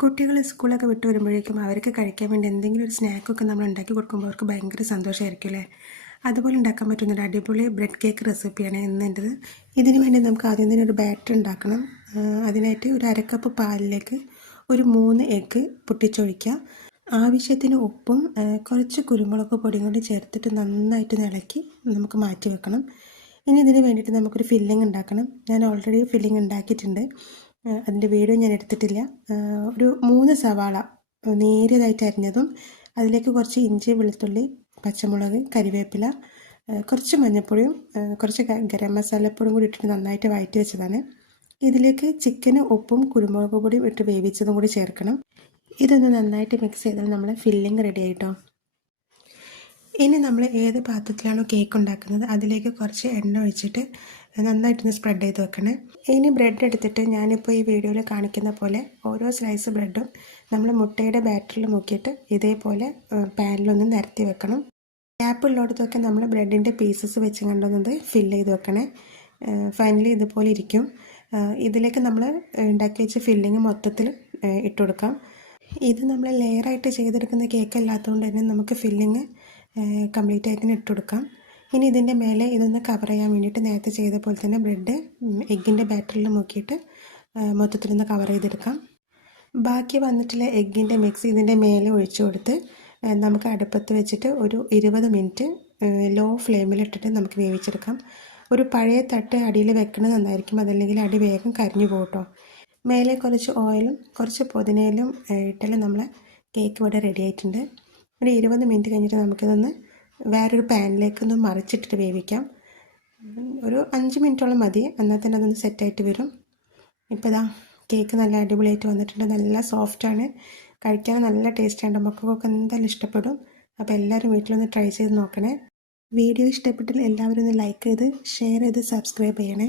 കുട്ടികൾ സ്കൂളൊക്കെ വിട്ട് വരുമ്പോഴേക്കും അവർക്ക് കഴിക്കാൻ വേണ്ടി എന്തെങ്കിലും ഒരു സ്നാക്കൊക്കെ നമ്മൾ ഉണ്ടാക്കി കൊടുക്കുമ്പോൾ അവർക്ക് ഭയങ്കര സന്തോഷമായിരിക്കും അല്ലേ. അതുപോലെ ഉണ്ടാക്കാൻ പറ്റുന്നൊരു അടിപൊളി ബ്രെഡ് കേക്ക് റെസിപ്പിയാണ് ഇന്നെൻ്റെത്. ഇതിന് വേണ്ടി നമുക്ക് ആദ്യം തന്നെ ഒരു ബാറ്റർ ഉണ്ടാക്കണം. അതിനായിട്ട് ഒരു അരക്കപ്പ് പാലിലേക്ക് ഒരു 3 എഗ്ഗ് പൊട്ടിച്ചൊഴിക്കുക. ആവശ്യത്തിന് ഉപ്പും കുറച്ച് കുരുമുളക് പൊടിയും കൂടി ചേർത്തിട്ട് നന്നായിട്ട് ഇളക്കി നമുക്ക് മാറ്റി വെക്കണം. ഇനി ഇതിന് വേണ്ടിയിട്ട് നമുക്കൊരു ഫില്ലിംഗ് ഉണ്ടാക്കണം. ഞാൻ ഓൾറെഡി ഫില്ലിംഗ് ഉണ്ടാക്കിയിട്ടുണ്ട്, അതിൻ്റെ വീഡിയോ ഞാൻ എടുത്തിട്ടില്ല. ഒരു 3 സവാള നേരിയതായിട്ട് അരിഞ്ഞതും അതിലേക്ക് കുറച്ച് ഇഞ്ചി, വെളുത്തുള്ളി, പച്ചമുളക്, കരിവേപ്പില, കുറച്ച് മഞ്ഞൾപ്പൊടിയും കുറച്ച് ഗരം മസാലപ്പൊടിയും കൂടി ഇട്ടിട്ട് നന്നായിട്ട് വഴറ്റി വെച്ചതാണ്. ഇതിലേക്ക് ചിക്കന് ഉപ്പും കുരുമുളക് പൊടിയും ഇട്ട് വേവിച്ചതും കൂടി ചേർക്കണം. ഇതൊന്ന് നന്നായിട്ട് മിക്സ് ചെയ്താൽ നമ്മൾ ഫില്ലിംഗ് റെഡി ആയിട്ടോ. ഇനി നമ്മൾ ഏത് പാത്രത്തിലാണോ കേക്ക് ഉണ്ടാക്കുന്നത് അതിലേക്ക് കുറച്ച് എണ്ണ ഒഴിച്ചിട്ട് നന്നായിട്ടൊന്ന് സ്പ്രെഡ് ചെയ്ത് വെക്കണേ. ഇനി ബ്രെഡ് എടുത്തിട്ട് ഞാനിപ്പോൾ ഈ വീഡിയോയിൽ കാണിക്കുന്ന പോലെ ഓരോ സ്ലൈസ് ബ്രെഡും നമ്മൾ മുട്ടയുടെ ബാറ്ററിൽ മുക്കിയിട്ട് ഇതേപോലെ പാനിലൊന്ന് നിരത്തി വെക്കണം. ഗ്യാപ്പുള്ളിടത്തൊക്കെ നമ്മൾ ബ്രെഡിൻ്റെ പീസസ് വെച്ച് കണ്ടൊന്നത് ഫില്ല് ചെയ്ത് വെക്കണേ. ഫൈനലി ഇതുപോലെ ഇരിക്കും. ഇതിലേക്ക് നമ്മൾ ഉണ്ടാക്കി വെച്ച ഫില്ലിങ് മൊത്തത്തിൽ ഇട്ട് കൊടുക്കാം. ഇത് നമ്മൾ ലെയറായിട്ട് ചെയ്തെടുക്കുന്ന കേക്ക് അല്ലാത്തതുകൊണ്ട് തന്നെ നമുക്ക് ഫില്ലിങ് കംപ്ലീറ്റ് ആയിട്ട് ഇട്ട് കൊടുക്കാം. ഇനി ഇതിൻ്റെ മേലെ ഇതൊന്ന് കവർ ചെയ്യാൻ വേണ്ടിയിട്ട് നേരത്തെ ചെയ്ത പോലെ തന്നെ ബ്രെഡ് എഗ്ഗിൻ്റെ ബാറ്ററിൽ മുക്കിയിട്ട് മൊത്തത്തിലൊന്ന് കവർ ചെയ്തെടുക്കാം. ബാക്കി വന്നിട്ടുള്ള എഗ്ഗിൻ്റെ മിക്സ് ഇതിൻ്റെ മേലെ ഒഴിച്ചു കൊടുത്ത് നമുക്ക് അടുപ്പത്ത് വെച്ചിട്ട് ഒരു 20 മിനിറ്റ് ലോ ഫ്ലെയിമിലിട്ടിട്ട് നമുക്ക് വേവിച്ചെടുക്കാം. ഒരു പഴയ തട്ട് അടിയിൽ വെക്കുന്നത് നന്നായിരിക്കും, അതല്ലെങ്കിൽ അടി വേഗം കരിഞ്ഞു പോകട്ടോ. മേലെ കുറച്ച് ഓയിലും കുറച്ച് പുതിനയിലും ഇട്ടാൽ നമ്മളെ കേക്ക് ഇവിടെ റെഡി ആയിട്ടുണ്ട്. ഒരു 20 മിനിറ്റ് കഴിഞ്ഞിട്ട് നമുക്കിതൊന്ന് വേറൊരു പാനിലേക്കൊന്ന് മറിച്ചിട്ടിട്ട് വേവിക്കാം. ഒരു 5 മിനിറ്റോളം മതി, എന്നാൽ തന്നെ അതൊന്ന് സെറ്റായിട്ട് വരും. ഇപ്പോൾ ഇതാ കേക്ക് നല്ല അടിപൊളിയായിട്ട് വന്നിട്ടുണ്ട്. നല്ല സോഫ്റ്റാണ്, കഴിക്കാൻ നല്ല ടേസ്റ്റാണ്. മക്കൾക്കൊക്കെ എന്തായാലും ഇഷ്ടപ്പെടും. അപ്പോൾ എല്ലാവരും വീട്ടിലൊന്ന് ട്രൈ ചെയ്ത് നോക്കണേ. വീഡിയോ ഇഷ്ടപ്പെട്ടാൽ എല്ലാവരും ഒന്ന് ലൈക്ക് ചെയ്ത് ഷെയർ ചെയ്ത് സബ്സ്ക്രൈബ് ചെയ്യണേ.